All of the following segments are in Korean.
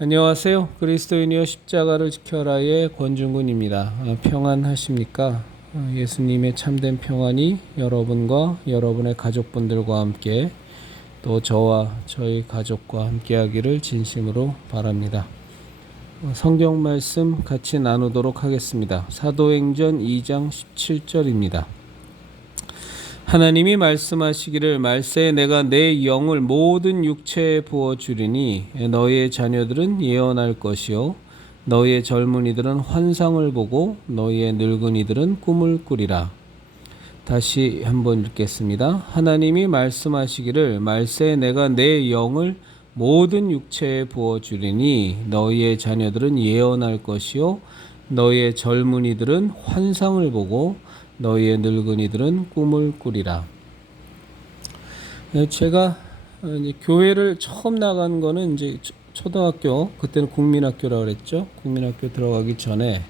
안녕하세요. 그리스도인이여 십자가를 지켜라의 권중근입니다. 평안하십니까? 예수님의 참된 평안이 여러분과 여러분의 가족분들과 함께 또 저와 저희 가족과 함께하기를 진심으로 바랍니다. 성경 말씀 같이 나누도록 하겠습니다. 사도행전 2장 17절입니다. 하나님이 말씀하시기를 말세에 내가 내 영을 모든 육체에 부어주리니 너희의 자녀들은 예언할 것이요 너희의 젊은이들은 환상을 보고 너희의 늙은이들은 꿈을 꾸리라. 다시 한번 읽겠습니다. 하나님이 말씀하시기를 말세에 내가 내 영을 모든 육체에 부어주리니 너희의 자녀들은 예언할 것이요 너희의 젊은이들은 환상을 보고 너희의 늙은이들은 꿈을 꾸리라. 제가 이제 교회를 처음 나간 거는 이제 초등학교, 그때는 국민학교라고 그랬죠. 국민학교 들어가기 전에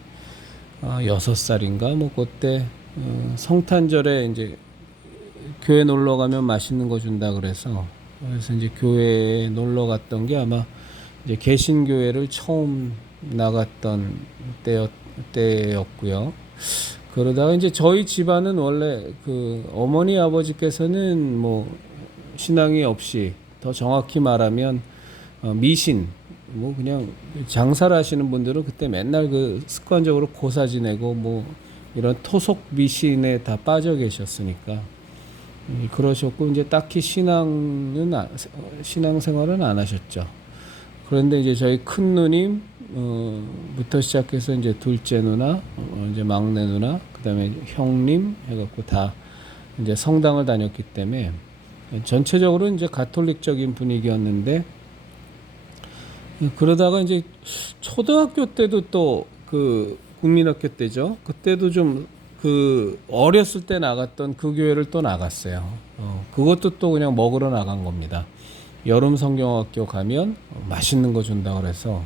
6살인가 뭐 그때 성탄절에 이제 교회 놀러 가면 맛있는 거 준다 그래서 이제 교회에 놀러 갔던 게 아마 이제 개신교회를 처음 나갔던 때였고요. 그러다가 이제 저희 집안은 원래 그 어머니 아버지께서는 뭐 신앙이 없이 더 정확히 말하면 미신 뭐 그냥 장사를 하시는 분들은 그때 맨날 그 습관적으로 고사 지내고 뭐 이런 토속 미신에 다 빠져 계셨으니까 그러셨고 이제 딱히 신앙생활은 안 하셨죠. 그런데 이제 저희 큰 누님 부터 시작해서 이제 둘째 누나, 이제 막내 누나, 그다음에 형님 해갖고 다 이제 성당을 다녔기 때문에 전체적으로 이제 가톨릭적인 분위기였는데 그러다가 이제 초등학교 때도 또 그 국민학교 때죠. 그때도 좀 그 어렸을 때 나갔던 그 교회를 또 나갔어요. 그것도 또 그냥 먹으러 나간 겁니다. 여름 성경학교 가면 맛있는 거 준다 그래서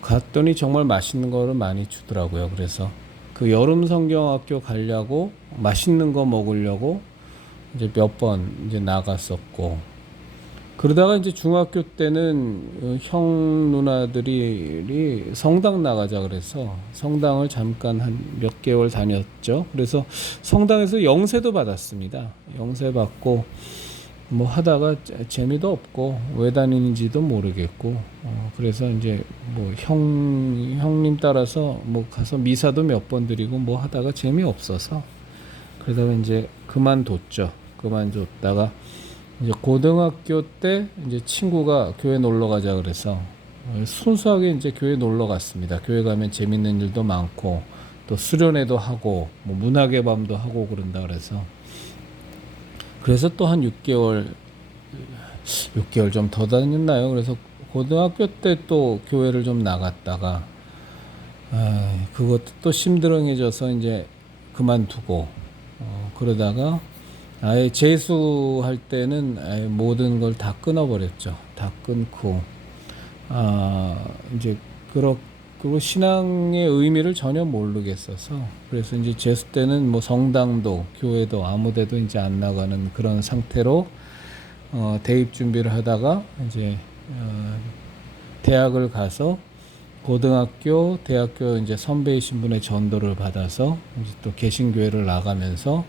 갔더니 정말 맛있는 거를 많이 주더라고요. 그래서 그 여름 성경학교 가려고 맛있는 거 먹으려고 이제 몇 번 이제 나갔었고 그러다가 이제 중학교 때는 형 누나들이 성당 나가자 그래서 성당을 잠깐 한 몇 개월 다녔죠. 그래서 성당에서 영세도 받았습니다. 영세 받고 뭐 하다가 재미도 없고 왜 다니는지도 모르겠고 그래서 이제 뭐 형님 따라서 뭐 가서 미사도 몇 번 드리고 뭐 하다가 재미없어서 그러다가 이제 그만뒀다가 이제 고등학교 때 이제 친구가 교회 놀러 가자 그래서 순수하게 이제 교회 놀러 갔습니다. 교회 가면 재밌는 일도 많고 또 수련회도 하고 뭐 문학의 밤도 하고 그런다 그래서 또 한 6개월 좀 더 다녔나요? 그래서 고등학교 때 또 교회를 좀 나갔다가 그것도 또 심드렁해져서 이제 그만두고 그러다가 아예 재수할 때는 아예 모든 걸 다 끊어버렸죠. 다 끊고 이제 그리고 신앙의 의미를 전혀 모르겠어서 그래서 이제 재수 때는 뭐 성당도 교회도 아무데도 이제 안 나가는 그런 상태로 대입 준비를 하다가 이제 대학을 가서 고등학교, 대학교 이제 선배이신 분의 전도를 받아서 이제 또 개신교회를 나가면서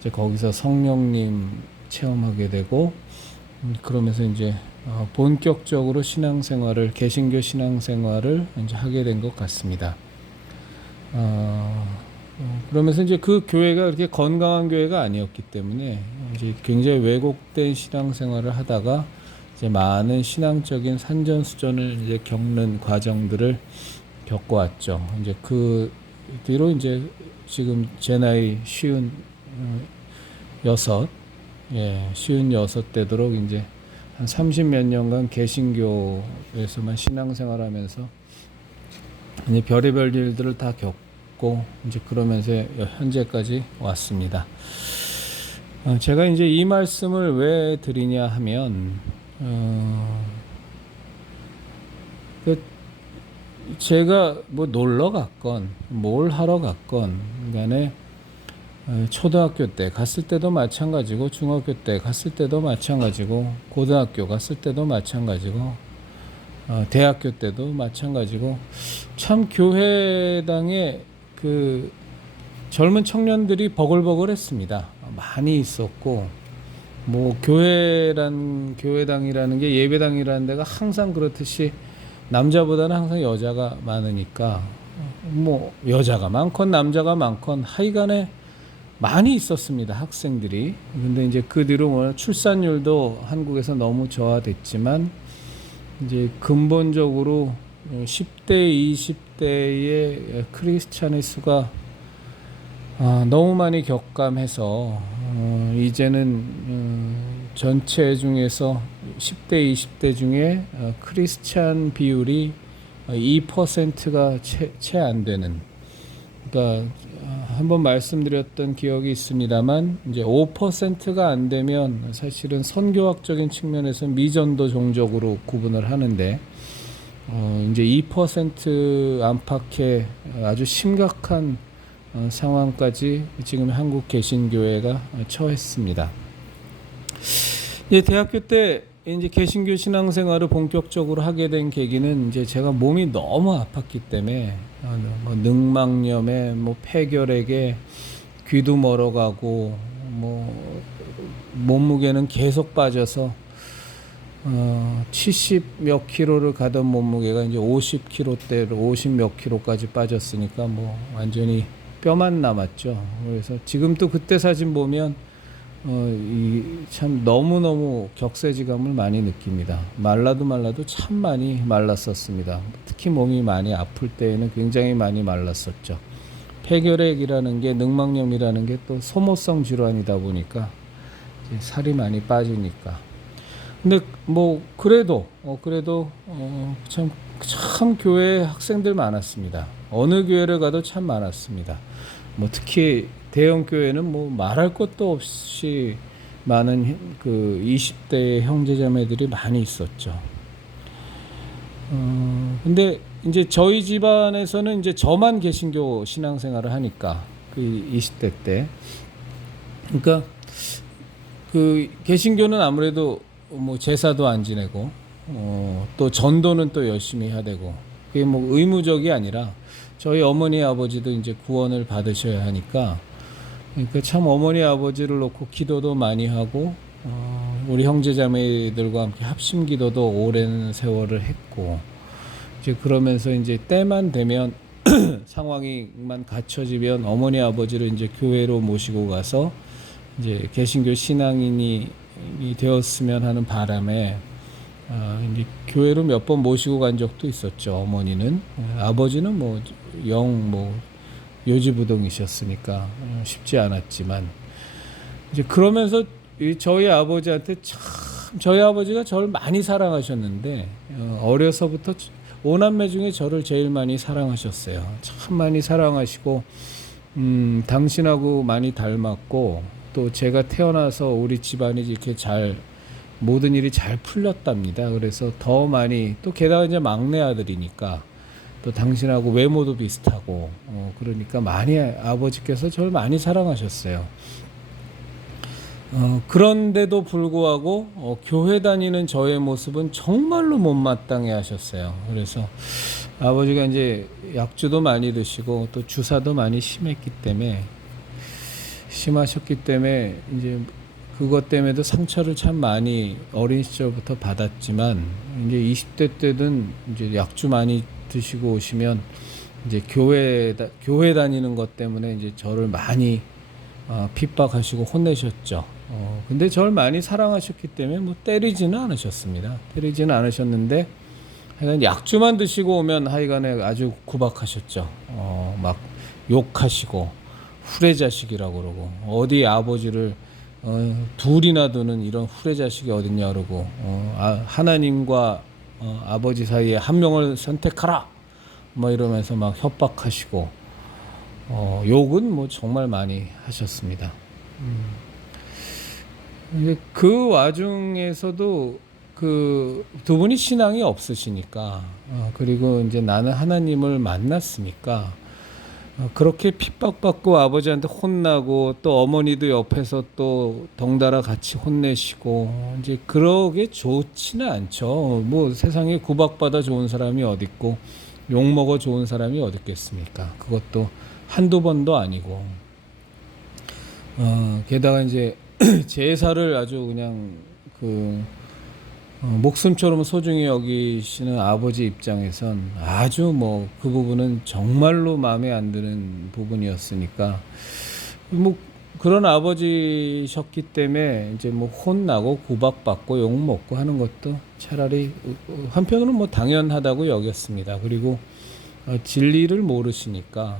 이제 거기서 성령님 체험하게 되고 그러면서 이제 본격적으로 개신교 신앙생활을 이제 하게 된 것 같습니다. 그러면서 이제 그 교회가 그렇게 건강한 교회가 아니었기 때문에 이제 굉장히 왜곡된 신앙생활을 하다가 이제 많은 신앙적인 산전수전을 이제 겪는 과정들을 겪어왔죠. 이제 그 뒤로 이제 지금 제 나이 56, 56 되도록 이제 한 30몇 년간 개신교에서만 신앙생활하면서 이제 별의별 일들을 다 겪고 이제 그러면서 현재까지 왔습니다. 제가 이제 이 말씀을 왜 드리냐 하면 제가 뭐 놀러 갔건 뭘 하러 갔건 간에 초등학교 때 갔을 때도 마찬가지고 중학교 때 갔을 때도 마찬가지고 고등학교 갔을 때도 마찬가지고 대학교 때도 마찬가지고 참 교회당에 그 젊은 청년들이 버글버글했습니다. 많이 있었고 뭐 교회당이라는 게 예배당이라는 데가 항상 그렇듯이 남자보다는 항상 여자가 많으니까 뭐 여자가 많건 남자가 많건 하여간에 많이 있었습니다. 학생들이. 근데 이제 그 뒤로 뭐 출산율도 한국에서 너무 저하됐지만 이제 근본적으로 10대, 20대의 크리스찬의 수가 너무 많이 격감해서 이제는 전체 중에서 10대, 20대 중에 크리스찬 비율이 2%가 채 안 되는, 그러니까 한번 말씀드렸던 기억이 있습니다만 이제 5%가 안 되면 사실은 선교학적인 측면에서 미전도 종족으로 구분을 하는데 이제 2% 안팎의 아주 심각한 상황까지 지금 한국 개신교회가 처했습니다. 이제 대학교 때 이제 개신교 신앙생활을 본격적으로 하게 된 계기는 이제 제가 몸이 너무 아팠기 때문에 뭐 늑막염에 뭐 폐결핵에 귀도 멀어가고 뭐 몸무게는 계속 빠져서 70 몇 킬로를 가던 몸무게가 이제 50킬로대로 50 몇 킬로까지 빠졌으니까 뭐 완전히 뼈만 남았죠. 그래서 지금도 그때 사진 보면 참 너무너무 격세지감을 많이 느낍니다. 말라도 참 많이 말랐었습니다. 특히 몸이 많이 아플 때에는 굉장히 많이 말랐었죠. 폐결핵이라는 게, 늑막염이라는 게 또 소모성 질환이다 보니까 이제 살이 많이 빠지니까. 근데 뭐 그래도 참 교회 학생들 많았습니다. 어느 교회를 가도 참 많았습니다. 뭐 특히 대형 교회는 뭐 말할 것도 없이 많은 그 20대 형제자매들이 많이 있었죠. 근데 이제 저희 집안에서는 이제 저만 개신교 신앙생활을 하니까 그 20대 때, 그러니까 그 개신교는 아무래도 뭐 제사도 안 지내고 또 전도는 또 열심히 해야 되고, 그게 뭐 의무적이 아니라 저희 어머니 아버지도 이제 구원을 받으셔야 하니까, 그러니까 참 어머니 아버지를 놓고 기도도 많이 하고 우리 형제자매들과 함께 합심 기도도 오랜 세월을 했고, 이제 그러면서 이제 때만 되면 상황이만 갖춰지면 어머니 아버지를 이제 교회로 모시고 가서 이제 개신교 신앙인이 되었으면 하는 바람에 이제 교회로 몇 번 모시고 간 적도 있었죠. 어머니는. 아버지는 뭐 요지부동이셨으니까 쉽지 않았지만, 이제 그러면서 저희 아버지한테 참, 저희 아버지가 저를 많이 사랑하셨는데 어려서부터 5남매 중에 저를 제일 많이 사랑하셨어요. 참 많이 사랑하시고 당신하고 많이 닮았고, 또 제가 태어나서 우리 집안이 이렇게 모든 일이 잘 풀렸답니다. 그래서 더 많이, 또 게다가 이제 막내 아들이니까 또 당신하고 외모도 비슷하고 그러니까 많이 아버지께서 저를 많이 사랑하셨어요. 그런데도 불구하고 교회 다니는 저의 모습은 정말로 못마땅해 하셨어요. 그래서 아버지가 이제 약주도 많이 드시고 또 주사도 많이 심하셨기 때문에 이제 그것 때문에도 상처를 참 많이 어린 시절부터 받았지만, 이제 20대 때는 이제 약주 많이 드시고 오시면 이제 교회 다니는 것 때문에 이제 저를 많이 핍박하시고 혼내셨죠. 근데 저를 많이 사랑하셨기 때문에 뭐 때리지는 않으셨습니다. 때리지는 않으셨는데 하여간 약주만 드시고 오면 하여간에 아주 구박하셨죠. 막 욕하시고 후레자식이라고 그러고, 어디 아버지를 둘이나 두는 이런 후레자식이 어딨냐 그러고, 하나님과 아버지 사이에 한 명을 선택하라 뭐 이러면서 막 협박하시고, 욕은 뭐 정말 많이 하셨습니다. 그 와중에서도 그 두 분이 신앙이 없으시니까, 그리고 이제 나는 하나님을 만났으니까 그렇게 핍박받고 아버지한테 혼나고 또 어머니도 옆에서 또 덩달아 같이 혼내시고 이제 그러게 좋지는 않죠. 뭐 세상에 구박받아 좋은 사람이 어디 있고 욕먹어 좋은 사람이 어디 있겠습니까? 그것도 한두 번도 아니고. 게다가 이제 제사를 아주 그냥 그 목숨처럼 소중히 여기시는 아버지 입장에선 아주 뭐 그 부분은 정말로 마음에 안 드는 부분이었으니까 뭐 그런 아버지셨기 때문에 이제 뭐 혼나고 구박받고 욕 먹고 하는 것도 차라리 한편으로는 뭐 당연하다고 여겼습니다. 그리고 진리를 모르시니까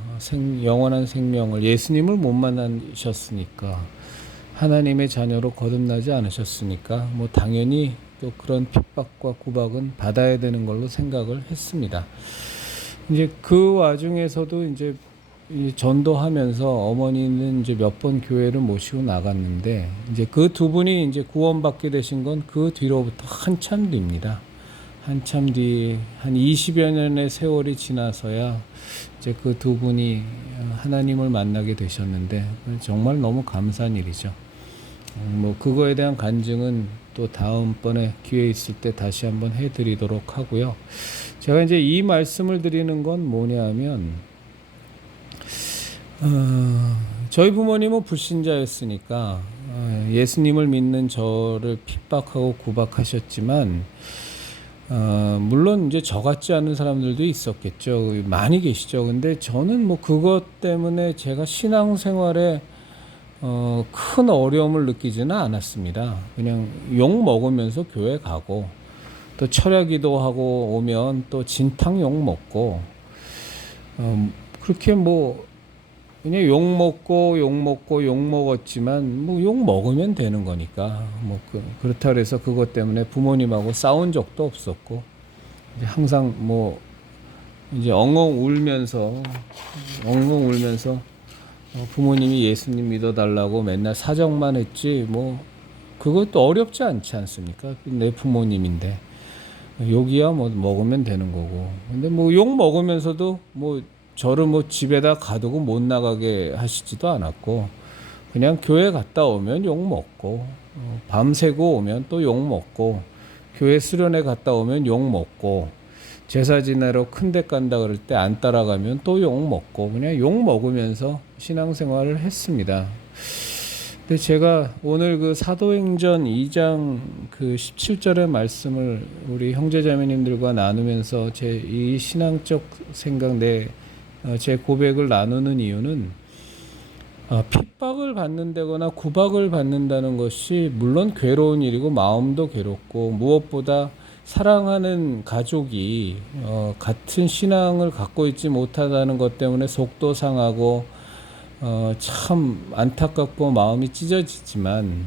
영원한 생명을 예수님을 못 만나셨으니까 하나님의 자녀로 거듭나지 않으셨으니까 뭐 당연히 또 그런 핍박과 구박은 받아야 되는 걸로 생각을 했습니다. 이제 그 와중에서도 이제 전도하면서 어머니는 이제 몇 번 교회를 모시고 나갔는데 이제 그 두 분이 이제 구원받게 되신 건 그 뒤로부터 한참 뒤입니다. 한참 뒤 한 20여 년의 세월이 지나서야 이제 그 두 분이 하나님을 만나게 되셨는데 정말 너무 감사한 일이죠. 뭐 그거에 대한 간증은 또 다음번에 기회 있을 때 다시 한번 해드리도록 하고요. 제가 이제 이 말씀을 드리는 건 뭐냐면 저희 부모님은 불신자였으니까 예수님을 믿는 저를 핍박하고 구박하셨지만 물론 이제 저 같지 않은 사람들도 있었겠죠. 많이 계시죠. 근데 저는 뭐 그것 때문에 제가 신앙생활에 큰 어려움을 느끼지는 않았습니다. 그냥 욕 먹으면서 교회 가고 또 철야 기도하고 오면 또 진탕 욕 먹고 그렇게 뭐 그냥 욕 먹고 욕 먹었지만 뭐 욕 먹으면 되는 거니까 뭐 그렇다 그래서 그것 때문에 부모님하고 싸운 적도 없었고 이제 항상 뭐 이제 엉엉 울면서 부모님이 예수님 믿어달라고 맨날 사정만 했지 뭐 그것도 어렵지 않지 않습니까? 내 부모님인데 욕이야 뭐 먹으면 되는 거고 근데 뭐 욕 먹으면서도 뭐 저를 뭐 집에다 가두고 못 나가게 하시지도 않았고 그냥 교회 갔다 오면 욕 먹고 밤새고 오면 또 욕 먹고 교회 수련회 갔다 오면 욕 먹고 제사 지내러 큰 데 간다 그럴 때 안 따라가면 또 욕 먹고 그냥 욕 먹으면서 신앙생활을 했습니다. 근데 제가 오늘 그 사도행전 2장 그 17절의 말씀을 우리 형제자매님들과 나누면서 제 이 신앙적 생각 제 고백을 나누는 이유는 핍박을 받는다거나 구박을 받는다는 것이 물론 괴로운 일이고 마음도 괴롭고 무엇보다 사랑하는 가족이 같은 신앙을 갖고 있지 못하다는 것 때문에 속도 상하고 참 안타깝고 마음이 찢어지지만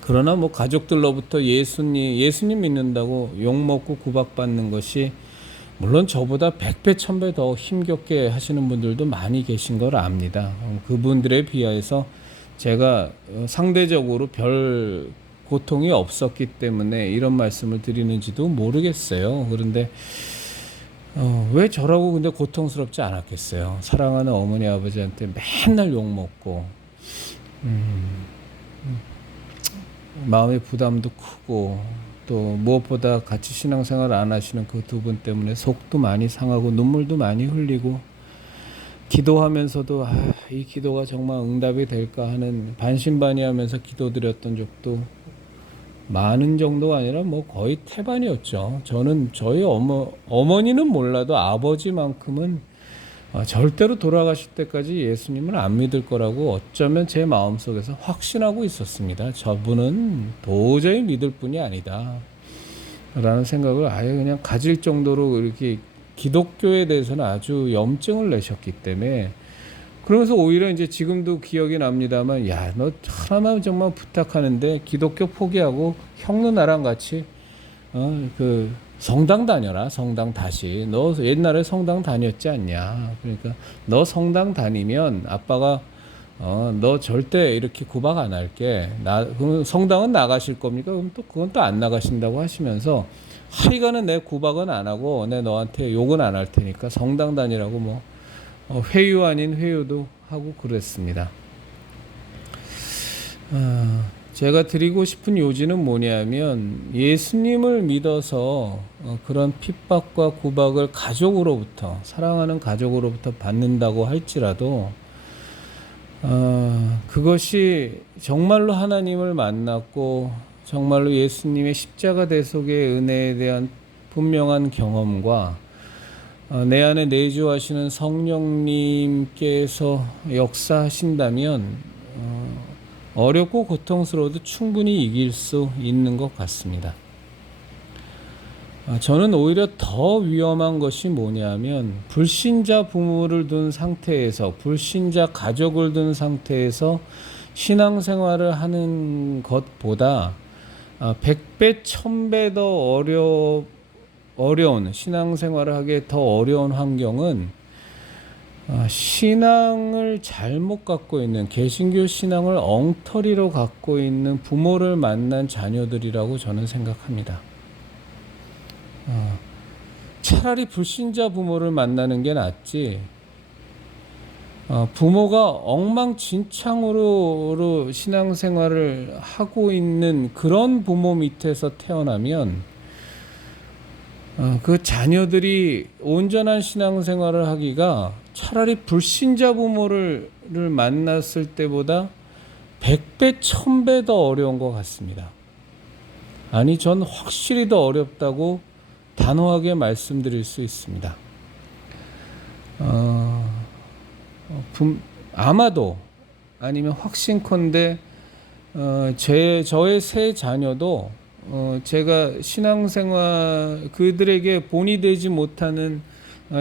그러나 뭐 가족들로부터 예수님 믿는다고 욕먹고 구박받는 것이 물론 저보다 100배, 1000배 더 힘겹게 하시는 분들도 많이 계신 걸 압니다. 그분들에 비해서 제가 상대적으로 별 고통이 없었기 때문에 이런 말씀을 드리는지도 모르겠어요. 그런데 왜 저라고 근데 고통스럽지 않았겠어요. 사랑하는 어머니 아버지한테 맨날 욕먹고 마음의 부담도 크고 또 무엇보다 같이 신앙생활 안 하시는 그 두 분 때문에 속도 많이 상하고 눈물도 많이 흘리고 기도하면서도 이 기도가 정말 응답이 될까 하는 반신반의하면서 기도드렸던 적도 많은 정도가 아니라 뭐 거의 태반이었죠. 저는 저희 어머니는 몰라도 아버지만큼은 절대로 돌아가실 때까지 예수님을 안 믿을 거라고 어쩌면 제 마음속에서 확신하고 있었습니다. 저분은 도저히 믿을 분이 아니다 라는 생각을 아예 그냥 가질 정도로 이렇게 기독교에 대해서는 아주 염증을 내셨기 때문에 그러면서 오히려 이제 지금도 기억이 납니다만 야, 너 하나만 정말 부탁하는데 기독교 포기하고 형 누나랑 같이 그 성당 다녀라. 성당 다시. 너 옛날에 성당 다녔지 않냐. 그러니까 너 성당 다니면 아빠가 너 절대 이렇게 구박 안 할게. 그럼 성당은 나가실 겁니까? 그럼 또 그건 또 안 나가신다고 하시면서 하여간은 내 구박은 안 하고 내 너한테 욕은 안 할 테니까 성당 다니라고 뭐 회유 아닌 회유도 하고 그랬습니다. 제가 드리고 싶은 요지는 뭐냐면 예수님을 믿어서 그런 핍박과 구박을 가족으로부터 사랑하는 가족으로부터 받는다고 할지라도 그것이 정말로 하나님을 만났고 정말로 예수님의 십자가 대속의 은혜에 대한 분명한 경험과 내 안에 내주하시는 성령님께서 역사하신다면 어렵고 고통스러워도 충분히 이길 수 있는 것 같습니다. 저는 오히려 더 위험한 것이 뭐냐면 불신자 부모를 둔 상태에서 불신자 가족을 둔 상태에서 신앙생활을 하는 것보다 100배 1000배 더 어려운 신앙생활을 하기에 더 어려운 환경은 신앙을 잘못 갖고 있는 개신교 신앙을 엉터리로 갖고 있는 부모를 만난 자녀들이라고 저는 생각합니다. 차라리 불신자 부모를 만나는 게 낫지. 부모가 엉망진창으로 신앙생활을 하고 있는 그런 부모 밑에서 태어나면 그 자녀들이 온전한 신앙생활을 하기가 차라리 불신자 부모를 만났을 때보다 100배, 1000배 더 어려운 것 같습니다. 아니, 전 확실히 더 어렵다고 단호하게 말씀드릴 수 있습니다. 아마도 아니면 확신컨대 저의 세 자녀도 제가 신앙생활 그들에게 본이 되지 못하는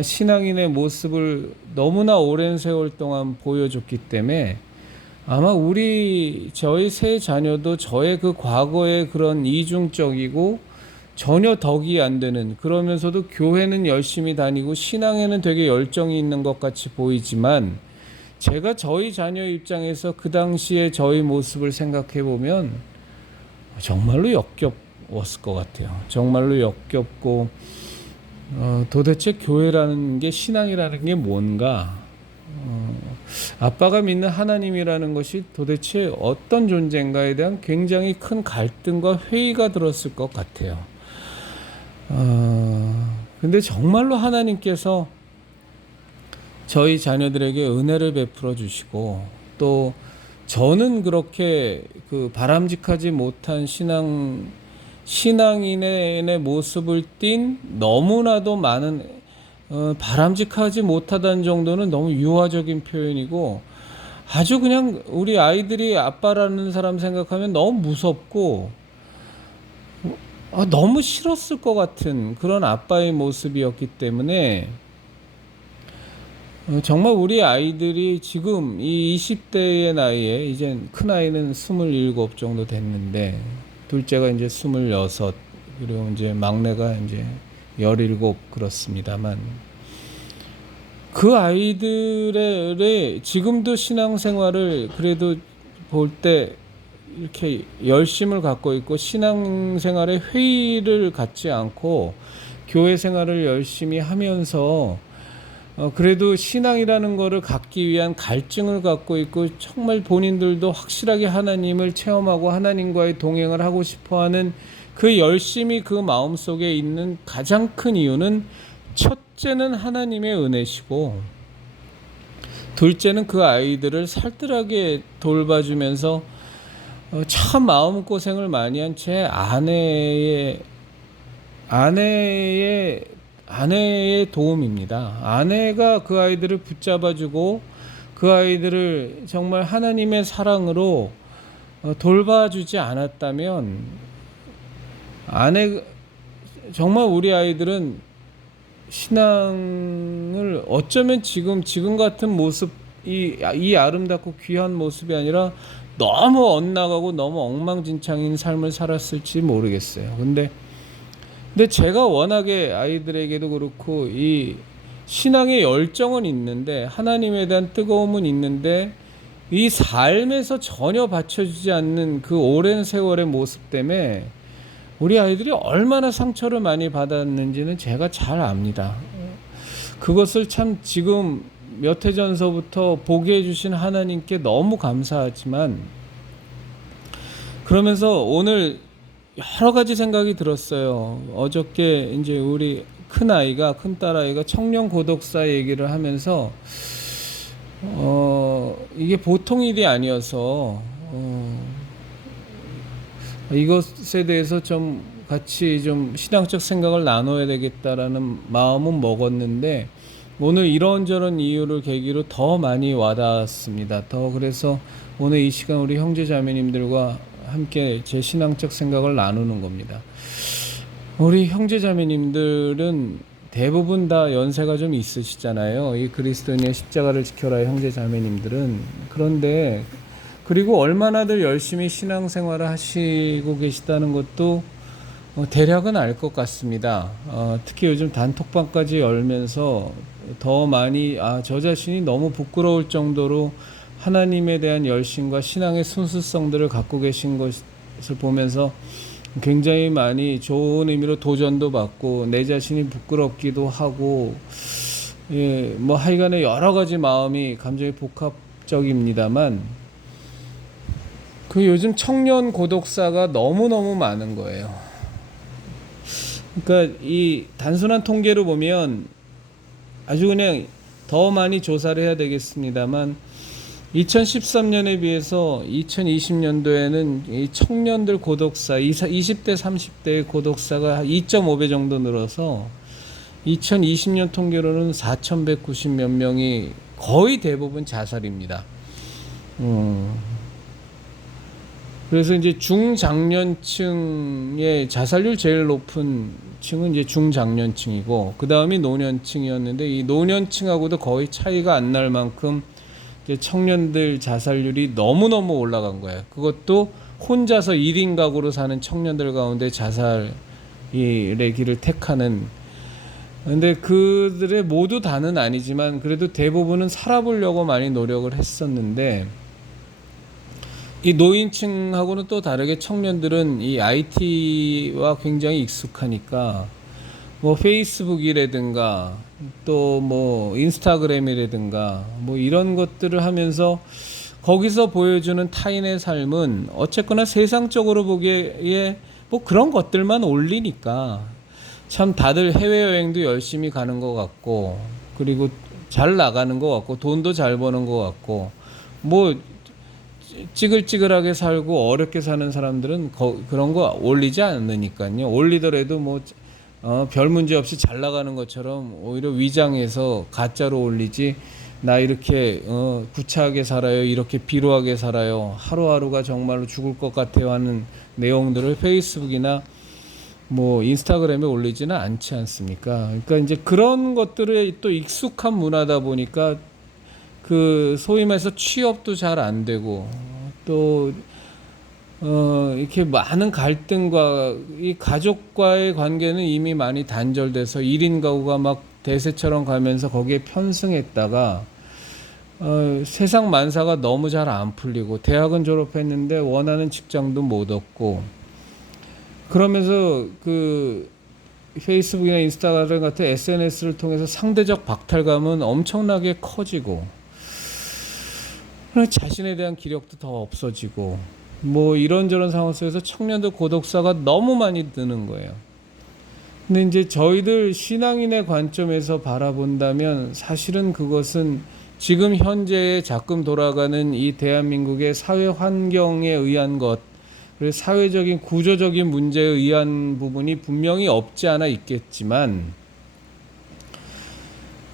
신앙인의 모습을 너무나 오랜 세월 동안 보여줬기 때문에 아마 저희 세 자녀도 저의 그 과거의 그런 이중적이고 전혀 덕이 안 되는, 그러면서도 교회는 열심히 다니고 신앙에는 되게 열정이 있는 것 같이 보이지만 제가 저희 자녀 입장에서 그 당시에 저희 모습을 생각해 보면 정말로 역겹었을 것 같아요. 정말로 역겹고 도대체 교회라는 게, 신앙이라는 게 뭔가, 아빠가 믿는 하나님이라는 것이 도대체 어떤 존재인가에 대한 굉장히 큰 갈등과 회의가 들었을 것 같아요. 근데 정말로 하나님께서 저희 자녀들에게 은혜를 베풀어 주시고, 또 저는 그렇게 그 바람직하지 못한 신앙인의 모습을 띈 너무나도 많은 바람직하지 못하다는 정도는 너무 유화적인 표현이고, 아주 그냥 우리 아이들이 아빠라는 사람 생각하면 너무 무섭고 너무 싫었을 것 같은 그런 아빠의 모습이었기 때문에 정말 우리 아이들이 지금 이 20대의 나이에, 이제 큰 아이는 27 정도 됐는데 둘째가 이제 26, 그리고 이제 막내가 이제 17 그렇습니다만, 그 아이들의 지금도 신앙생활을 그래도 볼 때 이렇게 열심을 갖고 있고 신앙생활에 회의를 갖지 않고 교회 생활을 열심히 하면서 그래도 신앙이라는 거를 갖기 위한 갈증을 갖고 있고, 정말 본인들도 확실하게 하나님을 체험하고 하나님과의 동행을 하고 싶어하는 그 열심이 그 마음속에 있는 가장 큰 이유는, 첫째는 하나님의 은혜시고 둘째는 그 아이들을 살뜰하게 돌봐주면서 참 마음고생을 많이 한 제 아내의 도움입니다. 아내가 그 아이들을 붙잡아주고 그 아이들을 정말 하나님의 사랑으로 돌봐주지 않았다면, 정말 우리 아이들은 신앙을 어쩌면 지금 같은 모습, 이 아름답고 귀한 모습이 아니라 너무 엇나가고 너무 엉망진창인 삶을 살았을지 모르겠어요. 근데 제가 워낙에 아이들에게도 그렇고 이 신앙의 열정은 있는데, 하나님에 대한 뜨거움은 있는데, 이 삶에서 전혀 받쳐주지 않는 그 오랜 세월의 모습 때문에 우리 아이들이 얼마나 상처를 많이 받았는지는 제가 잘 압니다. 그것을 참 지금 몇 해 전서부터 보게 해주신 하나님께 너무 감사하지만 그러면서 오늘 여러 가지 생각이 들었어요. 어저께 이제 우리 큰 딸아이가 청년 고독사 얘기를 하면서 이게 보통 일이 아니어서 이것에 대해서 좀 같이 좀 신앙적 생각을 나눠야 되겠다라는 마음은 먹었는데 오늘 이런저런 이유를 계기로 더 많이 와닿았습니다. 그래서 오늘 이 시간 우리 형제 자매님들과 함께 제 신앙적 생각을 나누는 겁니다. 우리 형제 자매님들은 대부분 다 연세가 좀 있으시잖아요. 이 그리스도인의 십자가를 지켜라 형제 자매님들은. 그런데 그리고 얼마나들 열심히 신앙생활을 하시고 계시다는 것도 대략은 알 것 같습니다. 특히 요즘 단톡방까지 열면서 더 많이 저 자신이 너무 부끄러울 정도로 하나님에 대한 열심과 신앙의 순수성들을 갖고 계신 것을 보면서 굉장히 많이 좋은 의미로 도전도 받고 내 자신이 부끄럽기도 하고 뭐 하여간에 여러 가지 감정이 복합적입니다만 그 요즘 청년 고독사가 너무너무 많은 거예요. 그러니까 이 단순한 통계로 보면 아주 그냥 더 많이 조사를 해야 되겠습니다만 2013년에 비해서 2020년도에는 이 청년들 고독사 20대 30대의 고독사가 2.5배 정도 늘어서 2020년 통계로는 4,190 몇 명이 거의 대부분 자살입니다. 그래서 이제 중장년층의 자살률 제일 높은 층은 이제 중장년층이고 그 다음이 노년층이었는데 이 노년층하고도 거의 차이가 안 날 만큼 이제 청년들 자살률이 너무너무 올라간 거예요. 그것도 혼자서 1인 가구로 사는 청년들 가운데 자살의 길을 택하는. 근데 그들의 모두 다는 아니지만 그래도 대부분은 살아보려고 많이 노력을 했었는데 이 노인층하고는 또 다르게 청년들은 이 IT와 굉장히 익숙하니까 뭐 페이스북이라든가 또 뭐 인스타그램이라든가 뭐 이런 것들을 하면서 거기서 보여주는 타인의 삶은 어쨌거나 세상적으로 보기에 뭐 그런 것들만 올리니까 참 다들 해외여행도 열심히 가는 것 같고 그리고 잘 나가는 것 같고 돈도 잘 버는 것 같고 뭐 찌글찌글하게 살고 어렵게 사는 사람들은 그런 거 올리지 않으니까요. 올리더라도 뭐 별 문제 없이 잘 나가는 것처럼 오히려 위장해서 가짜로 올리지. 나 이렇게 구차하게 살아요. 이렇게 비루하게 살아요. 하루하루가 정말로 죽을 것 같아요 하는 내용들을 페이스북이나 뭐 인스타그램에 올리지는 않지 않습니까? 그러니까 이제 그런 것들에 또 익숙한 문화다 보니까 그 소위 말해서 취업도 잘 안 되고 또 이렇게 많은 갈등과 이 가족과의 관계는 이미 많이 단절돼서 1인 가구가 막 대세처럼 가면서 거기에 편승했다가 세상 만사가 너무 잘 안 풀리고 대학은 졸업했는데 원하는 직장도 못 얻고 그러면서 그 페이스북이나 인스타그램 같은 SNS를 통해서 상대적 박탈감은 엄청나게 커지고 자신에 대한 기력도 더 없어지고 뭐 이런저런 상황 속에서 청년들 고독사가 너무 많이 드는 거예요. 근데 이제 저희들 신앙인의 관점에서 바라본다면 사실은 그것은 지금 현재에 자금 돌아가는 이 대한민국의 사회 환경에 의한 것, 그리고 사회적인 구조적인 문제에 의한 부분이 분명히 없지 않아 있겠지만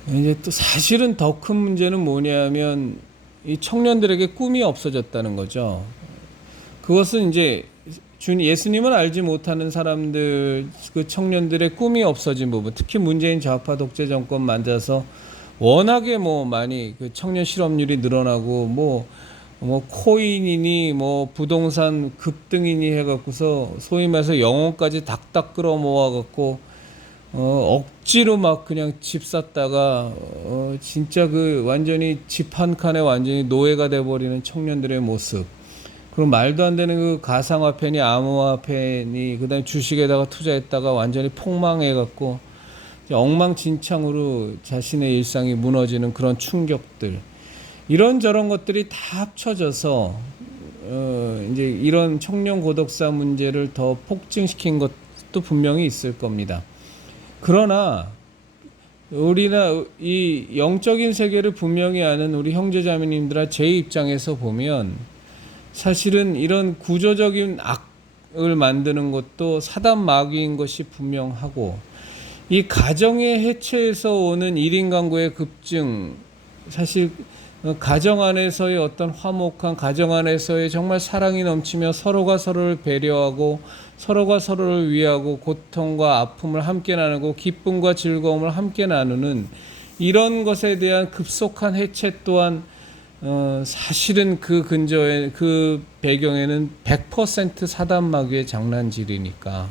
이제 또 사실은 더 큰 문제는 뭐냐면 이 청년들에게 꿈이 없어졌다는 거죠. 그것은 이제 예수님을 알지 못하는 사람들, 그 청년들의 꿈이 없어진 부분, 특히 문재인 좌파 독재 정권 만져서 워낙에 뭐 많이 그 청년 실업률이 늘어나고 뭐 코인이니 뭐 부동산 급등이니 해갖고서 소위 말해서 영혼까지 닥닥 끌어 모아갖고 억지로 막 그냥 집 샀다가 진짜 그 완전히 집 한 칸에 완전히 노예가 돼버리는 청년들의 모습. 그럼 말도 안 되는 그 가상화폐니 암호화폐니 그다음에 주식에다가 투자했다가 완전히 폭망해갖고 이제 엉망진창으로 자신의 일상이 무너지는 그런 충격들, 이런저런 것들이 다 합쳐져서 이제 이런 청년 고독사 문제를 더 폭증시킨 것도 분명히 있을 겁니다. 그러나 우리나 이 영적인 세계를 분명히 아는 우리 형제자매님들아, 제 입장에서 보면 사실은 이런 구조적인 악을 만드는 것도 사단 마귀인 것이 분명하고, 이 가정의 해체에서 오는 1인 가구의 급증, 사실 가정 안에서의 어떤 화목한, 가정 안에서의 정말 사랑이 넘치며 서로가 서로를 배려하고 서로가 서로를 위하고 고통과 아픔을 함께 나누고 기쁨과 즐거움을 함께 나누는 이런 것에 대한 급속한 해체 또한 사실은 그 근저에, 그 배경에는 100% 사단 마귀의 장난질이니까.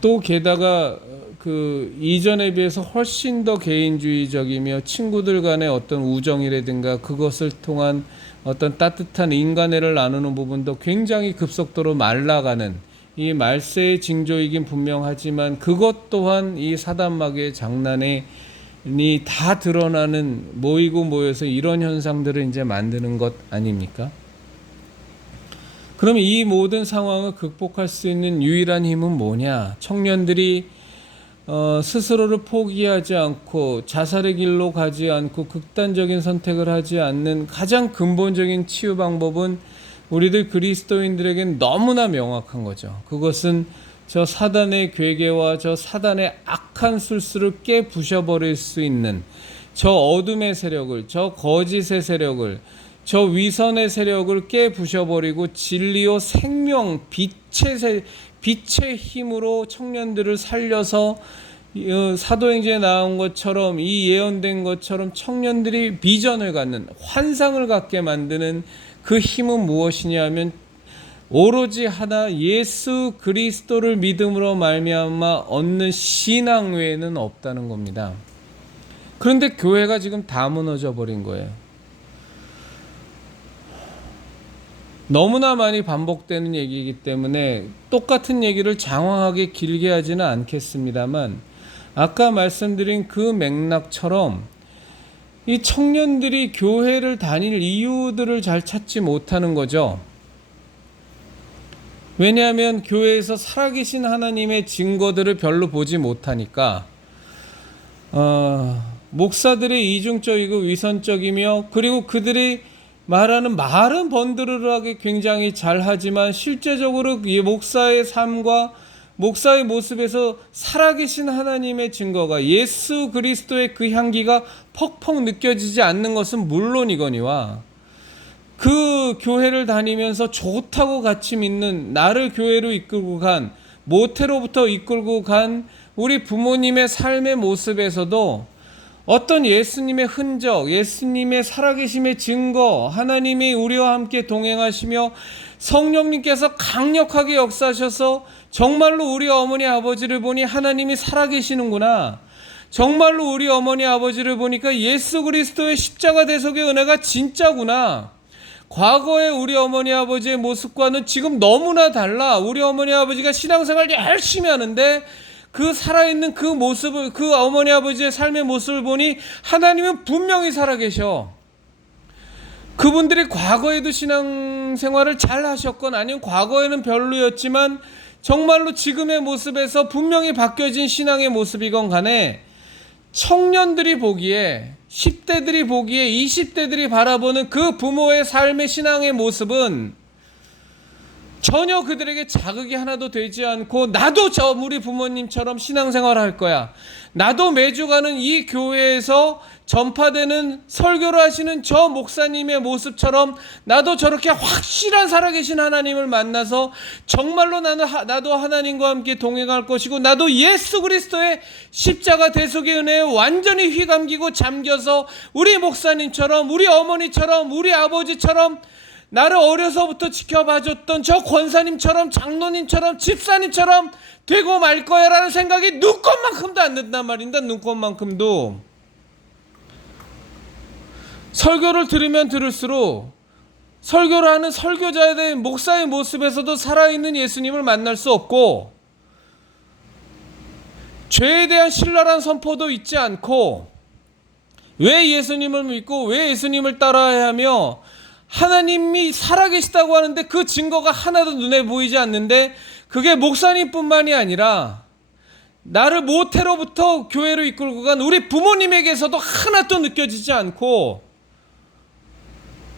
또 게다가 그 이전에 비해서 훨씬 더 개인주의적이며 친구들 간의 어떤 우정이라든가 그것을 통한 어떤 따뜻한 인간애를 나누는 부분도 굉장히 급속도로 말라가는, 이 말세의 징조이긴 분명하지만 그것 또한 이 사단 마귀의 장난이 다 드러나는, 모이고 모여서 이런 현상들을 이제 만드는 것 아닙니까? 그럼 이 모든 상황을 극복할 수 있는 유일한 힘은 뭐냐? 청년들이 스스로를 포기하지 않고 자살의 길로 가지 않고 극단적인 선택을 하지 않는 가장 근본적인 치유 방법은 우리들 그리스도인들에겐 너무나 명확한 거죠. 그것은 저 사단의 괴계와 저 사단의 악한 술수를 깨부셔버릴 수 있는 저 어둠의 세력을, 저 거짓의 세력을, 저 위선의 세력을 깨부셔버리고 진리요 생명, 빛의 힘으로 청년들을 살려서 사도행전에 나온 것처럼, 이 예언된 것처럼 청년들이 비전을 갖는, 환상을 갖게 만드는 그 힘은 무엇이냐 하면 오로지 하나, 예수 그리스도를 믿음으로 말미암아 얻는 신앙 외에는 없다는 겁니다. 그런데 교회가 지금 다 무너져 버린 거예요. 너무나 많이 반복되는 얘기이기 때문에 똑같은 얘기를 장황하게 길게 하지는 않겠습니다만, 아까 말씀드린 그 맥락처럼 이 청년들이 교회를 다닐 이유들을 잘 찾지 못하는 거죠. 왜냐하면 교회에서 살아계신 하나님의 증거들을 별로 보지 못하니까 목사들의 이중적이고 위선적이며, 그리고 그들이 말하는 말은 번드르르하게 굉장히 잘하지만 실제적으로 이 목사의 삶과 목사의 모습에서 살아계신 하나님의 증거가, 예수 그리스도의 그 향기가 퍽퍽 느껴지지 않는 것은 물론이거니와, 그 교회를 다니면서 좋다고 같이 믿는, 나를 교회로 이끌고 간, 모태로부터 이끌고 간 우리 부모님의 삶의 모습에서도 어떤 예수님의 흔적, 예수님의 살아계심의 증거, 하나님이 우리와 함께 동행하시며 성령님께서 강력하게 역사하셔서 정말로 우리 어머니 아버지를 보니 하나님이 살아계시는구나, 정말로 우리 어머니 아버지를 보니까 예수 그리스도의 십자가 대속의 은혜가 진짜구나, 과거의 우리 어머니 아버지의 모습과는 지금 너무나 달라, 우리 어머니 아버지가 신앙생활 열심히 하는데 그 살아있는 그 모습을, 그 어머니 아버지의 삶의 모습을 보니 하나님은 분명히 살아계셔. 그분들이 과거에도 신앙생활을 잘 하셨건 아니면 과거에는 별로였지만 정말로 지금의 모습에서 분명히 바뀌어진 신앙의 모습이건 간에 청년들이 보기에, 10대들이 보기에, 20대들이 바라보는 그 부모의 삶의 신앙의 모습은 전혀 그들에게 자극이 하나도 되지 않고, 나도 저 우리 부모님처럼 신앙생활 할 거야, 나도 매주 가는 이 교회에서 전파되는 설교를 하시는 저 목사님의 모습처럼 나도 저렇게 확실한 살아계신 하나님을 만나서 정말로 나도 하나님과 함께 동행할 것이고, 나도 예수 그리스도의 십자가 대속의 은혜에 완전히 휘감기고 잠겨서 우리 목사님처럼, 우리 어머니처럼, 우리 아버지처럼, 나를 어려서부터 지켜봐줬던 저 권사님처럼, 장로님처럼, 집사님처럼 되고 말 거야 라는 생각이 눈꼽만큼도 안 든단 말입니다. 눈꼽만큼도. 설교를 들으면 들을수록 설교를 하는 설교자의 목사의 모습에서도 살아있는 예수님을 만날 수 없고, 죄에 대한 신랄한 선포도 있지 않고, 왜 예수님을 믿고 왜 예수님을 따라야 하며 하나님이 살아계시다고 하는데 그 증거가 하나도 눈에 보이지 않는데, 그게 목사님뿐만이 아니라 나를 모태로부터 교회로 이끌고 간 우리 부모님에게서도 하나도 느껴지지 않고,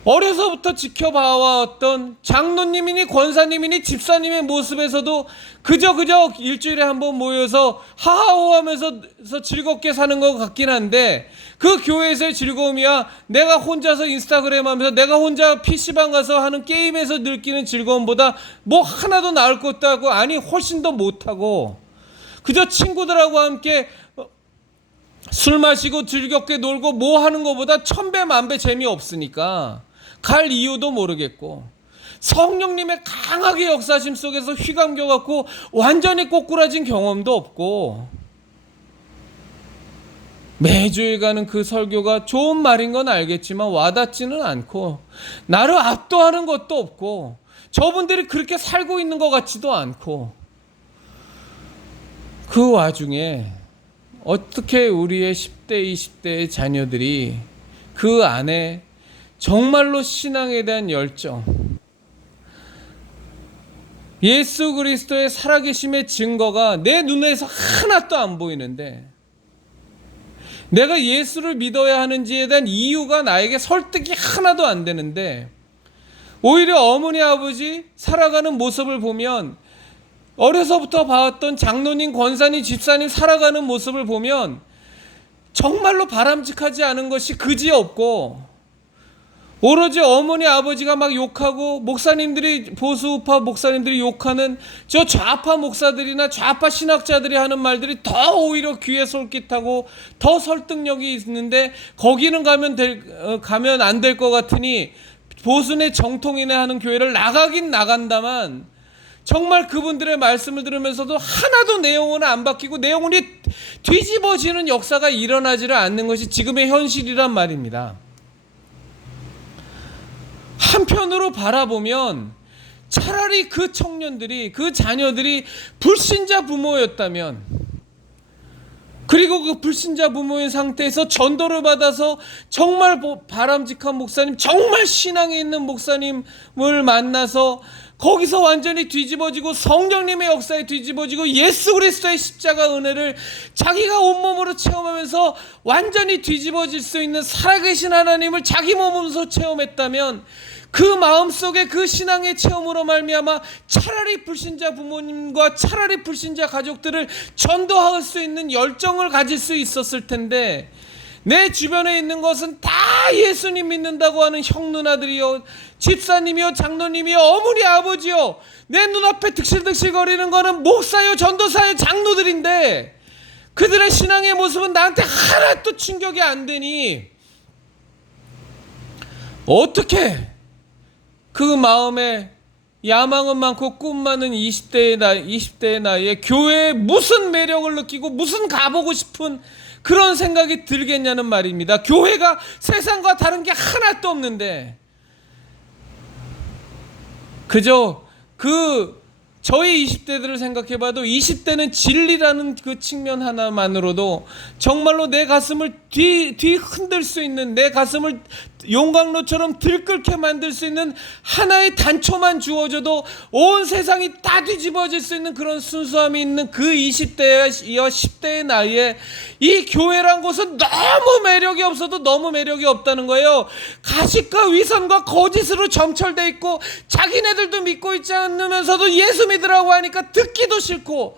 어려서부터 지켜봐왔던 장로님이니 권사님이니 집사님의 모습에서도 그저 일주일에 한 번 모여서 하하호하면서 즐겁게 사는 것 같긴 한데, 그 교회에서의 즐거움이야 내가 혼자서 인스타그램 하면서 내가 혼자 PC방 가서 하는 게임에서 느끼는 즐거움보다 뭐 하나도 나을 것도 하고, 아니 훨씬 더 못하고, 그저 친구들하고 함께 술 마시고 즐겁게 놀고 뭐 하는 것보다 천배 만배 재미없으니까 갈 이유도 모르겠고, 성령님의 강하게 역사심 속에서 휘감겨갖고 완전히 꼬꾸라진 경험도 없고, 매주일 가는 그 설교가 좋은 말인 건 알겠지만 와닿지는 않고, 나를 압도하는 것도 없고, 저분들이 그렇게 살고 있는 것 같지도 않고, 그 와중에 어떻게 우리의 10대, 20대의 자녀들이 그 안에 정말로 신앙에 대한 열정, 예수 그리스도의 살아계심의 증거가 내 눈에서 하나도 안 보이는데, 내가 예수를 믿어야 하는지에 대한 이유가 나에게 설득이 하나도 안 되는데, 오히려 어머니 아버지 살아가는 모습을 보면, 어려서부터 봐왔던 장로님 권사님 집사님 살아가는 모습을 보면 정말로 바람직하지 않은 것이 그지없고, 오로지 어머니 아버지가 막 욕하고 목사님들이, 보수우파 목사님들이 욕하는 저 좌파 목사들이나 좌파 신학자들이 하는 말들이 더 오히려 귀에 솔깃하고 더 설득력이 있는데, 거기는 가면 안 될 것 같으니 보수네 정통이네 하는 교회를 나가긴 나간다만, 정말 그분들의 말씀을 들으면서도 하나도 내용은 안 바뀌고 내용이 뒤집어지는 역사가 일어나지를 않는 것이 지금의 현실이란 말입니다. 한편으로 바라보면 차라리 그 청년들이, 그 자녀들이 불신자 부모였다면, 그리고 그 불신자 부모인 상태에서 전도를 받아서 정말 바람직한 목사님, 정말 신앙에 있는 목사님을 만나서 거기서 완전히 뒤집어지고 성령님의 역사에 뒤집어지고 예수 그리스도의 십자가 은혜를 자기가 온몸으로 체험하면서 완전히 뒤집어질 수 있는 살아계신 하나님을 자기 몸으로 체험했다면, 그 마음속에 그 신앙의 체험으로 말미암아 차라리 불신자 부모님과 차라리 불신자 가족들을 전도할 수 있는 열정을 가질 수 있었을 텐데, 내 주변에 있는 것은 다 예수님 믿는다고 하는 형 누나들이요, 집사님이요, 장로님이요, 어머니 아버지요, 내 눈앞에 득실득실 거리는 거는 목사요, 전도사요, 장로들인데, 그들의 신앙의 모습은 나한테 하나도 충격이 안 되니, 어떻게 그 마음에 야망은 많고 꿈 많은 20대의 나이에 교회에 무슨 매력을 느끼고 무슨 가보고 싶은 그런 생각이 들겠냐는 말입니다. 교회가 세상과 다른 게 하나도 없는데, 그저 저희 20대들을 생각해봐도 20대는 진리라는 그 측면 하나만으로도 정말로 내 가슴을 흔들 수 있는, 내 가슴을 용광로처럼 들끓게 만들 수 있는 하나의 단초만 주어져도 온 세상이 다 뒤집어질 수 있는 그런 순수함이 있는 그 20대와 10대의 나이에 이 교회란 곳은 너무 매력이 없어도 너무 매력이 없다는 거예요. 가식과 위선과 거짓으로 점철돼 있고 자기네들도 믿고 있지 않으면서도 예수 믿으라고 하니까 듣기도 싫고,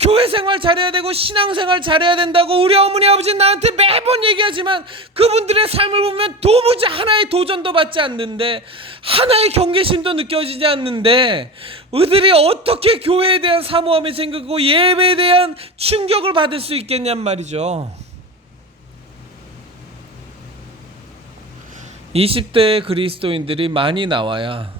교회 생활 잘해야 되고 신앙생활 잘해야 된다고 우리 어머니 아버지 나한테 매번 얘기하지만, 그분들의 삶을 보면 도무지 하나의 도전도 받지 않는데, 하나의 경계심도 느껴지지 않는데, 그들이 어떻게 교회에 대한 사모함이 생기고 예배에 대한 충격을 받을 수 있겠냔 말이죠. 20대의 그리스도인들이 많이 나와야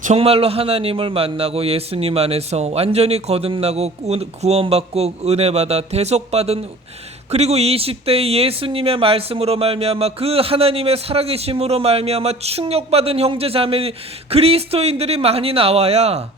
정말로 하나님을 만나고 예수님 안에서 완전히 거듭나고 구원받고 은혜받아 대속받은, 그리고 20대의 예수님의 말씀으로 말미암아 그 하나님의 살아계심으로 말미암아 충격받은 형제 자매 그리스도인들이 많이 나와야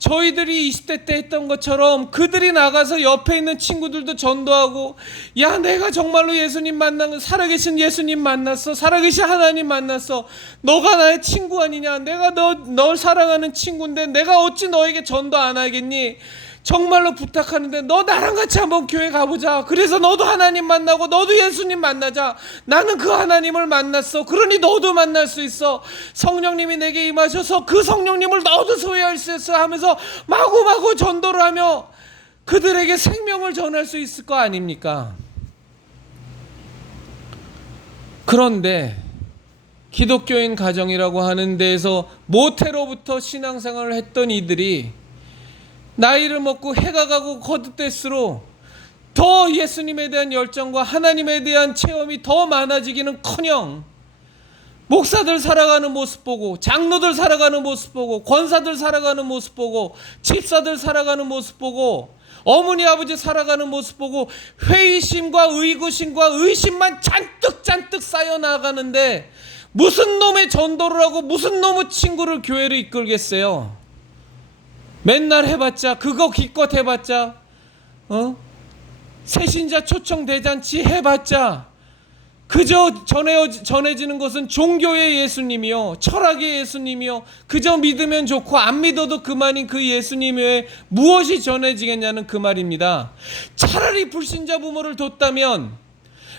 저희들이 20대 때 했던 것처럼 그들이 나가서 옆에 있는 친구들도 전도하고, 야, 내가 정말로 예수님 살아계신 예수님 만났어. 살아계신 하나님 만났어. 너가 나의 친구 아니냐. 내가 널 사랑하는 친구인데 내가 어찌 너에게 전도 안 하겠니? 정말로 부탁하는데 너 나랑 같이 한번 교회 가보자. 그래서 너도 하나님 만나고 너도 예수님 만나자. 나는 그 하나님을 만났어. 그러니 너도 만날 수 있어. 성령님이 내게 임하셔서 그 성령님을 너도 소유할 수 있어 하면서 마구마구 전도를 하며 그들에게 생명을 전할 수 있을 거 아닙니까? 그런데 기독교인 가정이라고 하는 데에서 모태로부터 신앙생활을 했던 이들이 나이를 먹고 해가 가고 거듭될수록 더 예수님에 대한 열정과 하나님에 대한 체험이 더 많아지기는커녕 목사들 살아가는 모습 보고, 장로들 살아가는 모습 보고, 권사들 살아가는 모습 보고, 집사들 살아가는 모습 보고, 어머니 아버지 살아가는 모습 보고 회의심과 의구심과 의심만 잔뜩 쌓여 나가는데 무슨 놈의 전도를 하고 무슨 놈의 친구를 교회로 이끌겠어요? 맨날 해봤자, 그거 기껏 해봤자, 새신자 초청 대잔치 해봤자 그저 전해지는 것은 종교의 예수님이요, 철학의 예수님이요, 그저 믿으면 좋고 안 믿어도 그만인 그 예수님 외에 무엇이 전해지겠냐는 그 말입니다. 차라리 불신자 부모를 뒀다면,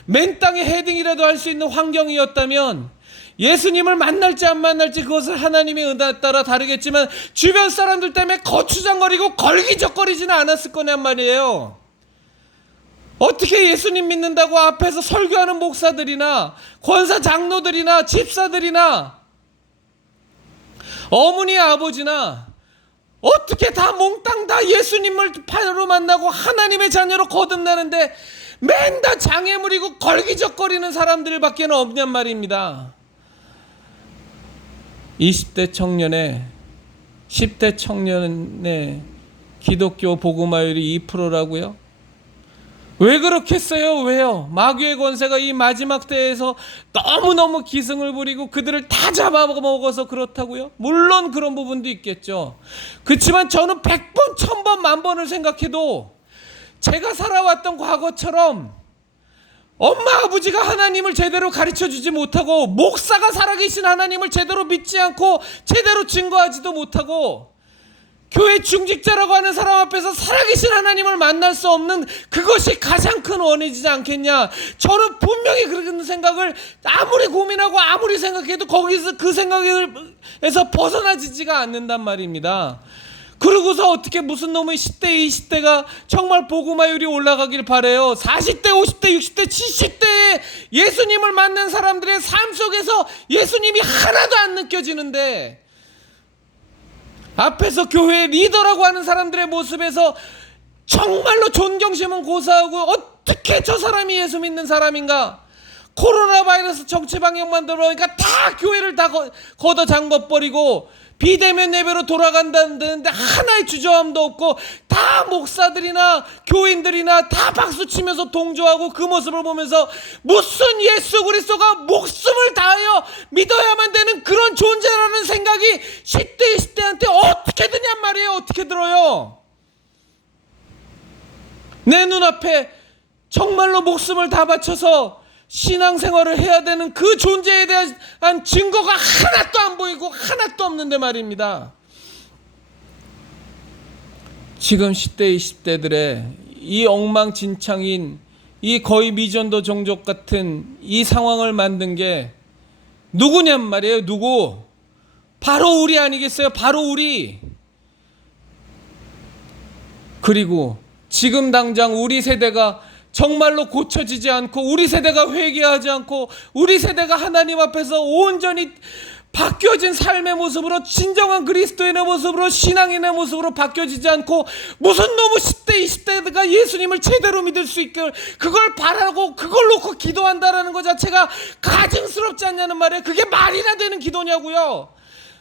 맨 땅에 헤딩이라도 할 수 있는 환경이었다면 예수님을 만날지 안 만날지 그것을 하나님의 은혜에 따라 다르겠지만 주변 사람들 때문에 거추장거리고 걸기적거리지는 않았을 거란 말이에요. 어떻게 예수님 믿는다고 앞에서 설교하는 목사들이나 권사 장로들이나 집사들이나 어머니 아버지나 어떻게 다 몽땅 다 예수님을 바로 만나고 하나님의 자녀로 거듭나는데 맨날 장애물이고 걸기적거리는 사람들밖에 없냔 말입니다. 20대 청년의 10대 청년의 기독교 복음화율이 2%라고요? 왜 그렇겠어요? 왜요? 마귀의 권세가 이 마지막 때에서 너무너무 기승을 부리고 그들을 다 잡아먹어서 그렇다고요? 물론 그런 부분도 있겠죠. 그렇지만 저는 100번, 1000번, 만번을 생각해도 제가 살아왔던 과거처럼 엄마 아버지가 하나님을 제대로 가르쳐주지 못하고 목사가 살아계신 하나님을 제대로 믿지 않고 제대로 증거하지도 못하고 교회 중직자라고 하는 사람 앞에서 살아계신 하나님을 만날 수 없는 그것이 가장 큰 원인이지 않겠냐. 저는 분명히 그런 생각을 아무리 고민하고 아무리 생각해도 거기서 그 생각에서 벗어나지지가 않는단 말입니다. 그러고서 어떻게 무슨 놈의 10대, 20대가 정말 복음화율이 올라가길 바래요. 40대, 50대, 60대, 70대에 예수님을 만난 사람들의 삶 속에서 예수님이 하나도 안 느껴지는데 앞에서 교회의 리더라고 하는 사람들의 모습에서 정말로 존경심은 고사하고 어떻게 저 사람이 예수 믿는 사람인가? 코로나 바이러스 정치 방역만 들어오니까 다 교회를 다 걷어 잠궈버리고 비대면 예배로 돌아간다는데 하나의 주저함도 없고 다 목사들이나 교인들이나 다 박수치면서 동조하고 그 모습을 보면서 무슨 예수 그리스도가 목숨을 다하여 믿어야만 되는 그런 존재라는 생각이 10대, 20대한테 어떻게 드냔 말이에요. 어떻게 들어요? 내 눈앞에 정말로 목숨을 다 바쳐서 신앙생활을 해야 되는 그 존재에 대한 증거가 하나도 안 보이고 하나도 없는데 말입니다. 지금 10대, 20대들의 이 엉망진창인 이 거의 미전도 종족 같은 이 상황을 만든 게 누구냔 말이에요. 누구? 바로 우리 아니겠어요? 바로 우리. 그리고 지금 당장 우리 세대가 정말로 고쳐지지 않고 우리 세대가 회개하지 않고 우리 세대가 하나님 앞에서 온전히 바뀌어진 삶의 모습으로 진정한 그리스도인의 모습으로 신앙인의 모습으로 바뀌어지지 않고 무슨 놈의 10대 20대가 예수님을 제대로 믿을 수 있게 그걸 바라고 그걸 놓고 기도한다라는 것 자체가 가증스럽지 않냐는 말이에요. 그게 말이나 되는 기도냐고요.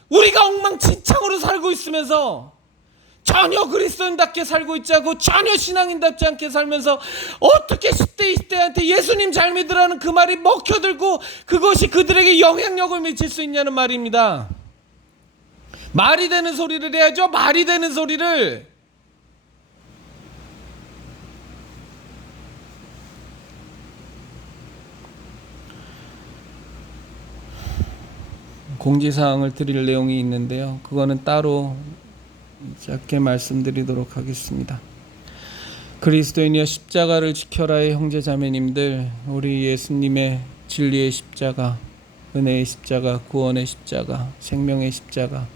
우리가 엉망진창으로 살고 있으면서 전혀 그리스도인답게 살고 있지 않고 전혀 신앙인답지 않게 살면서 어떻게 10대 20대한테 예수님 잘 믿으라는 그 말이 먹혀들고 그것이 그들에게 영향력을 미칠 수 있냐는 말입니다. 말이 되는 소리를 해야죠. 말이 되는 소리를. 공지사항을 드릴 내용이 있는데요. 그거는 따로 짧게 말씀드리도록 하겠습니다. 그리스도인이여 십자가를 지켜라의 형제자매님들, 우리 예수님의 진리의 십자가, 은혜의 십자가, 구원의 십자가, 생명의 십자가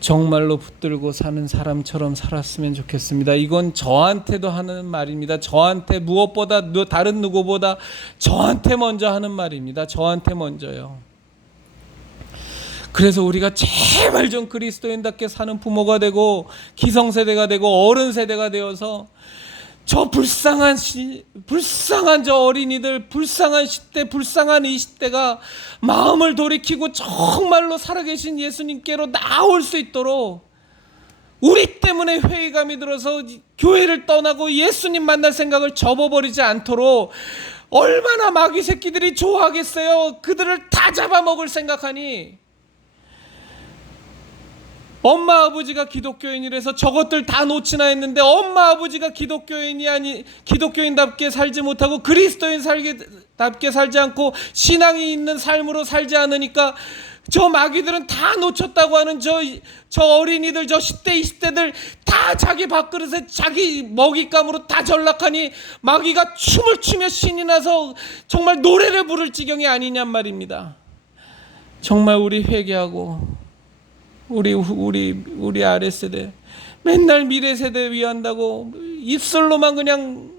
정말로 붙들고 사는 사람처럼 살았으면 좋겠습니다. 이건 저한테도 하는 말입니다. 저한테 무엇보다 다른 누구보다 저한테 먼저 하는 말입니다. 저한테 먼저요. 그래서 우리가 제발 좀 그리스도인답게 사는 부모가 되고 기성세대가 되고 어른세대가 되어서 저 불쌍한 저 어린이들, 불쌍한 10대, 불쌍한 20대가 마음을 돌이키고 정말로 살아계신 예수님께로 나올 수 있도록, 우리 때문에 회의감이 들어서 교회를 떠나고 예수님 만날 생각을 접어버리지 않도록 얼마나 마귀 새끼들이 좋아하겠어요. 그들을 다 잡아먹을 생각하니. 엄마 아버지가 기독교인이라서 저것들 다 놓치나 했는데, 엄마 아버지가 기독교인답게 살지 못하고 그리스도인답게 살지 않고 신앙이 있는 삶으로 살지 않으니까 저 마귀들은 다 놓쳤다고 하는 저 어린이들, 저 10대 20대들 다 자기 밥그릇에 자기 먹잇감으로 다 전락하니 마귀가 춤을 추며 신이 나서 정말 노래를 부를 지경이 아니냔 말입니다. 정말 우리 회개하고 우리 아랫세대 맨날 미래세대 위한다고 입술로만 그냥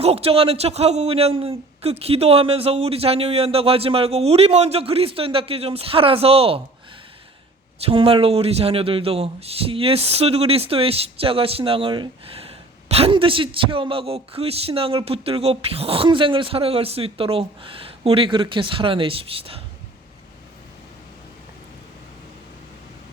걱정하는 척하고 그냥 그 기도하면서 우리 자녀 위한다고 하지 말고 우리 먼저 그리스도인답게 좀 살아서 정말로 우리 자녀들도 예수 그리스도의 십자가 신앙을 반드시 체험하고 그 신앙을 붙들고 평생을 살아갈 수 있도록 우리 그렇게 살아내십시다.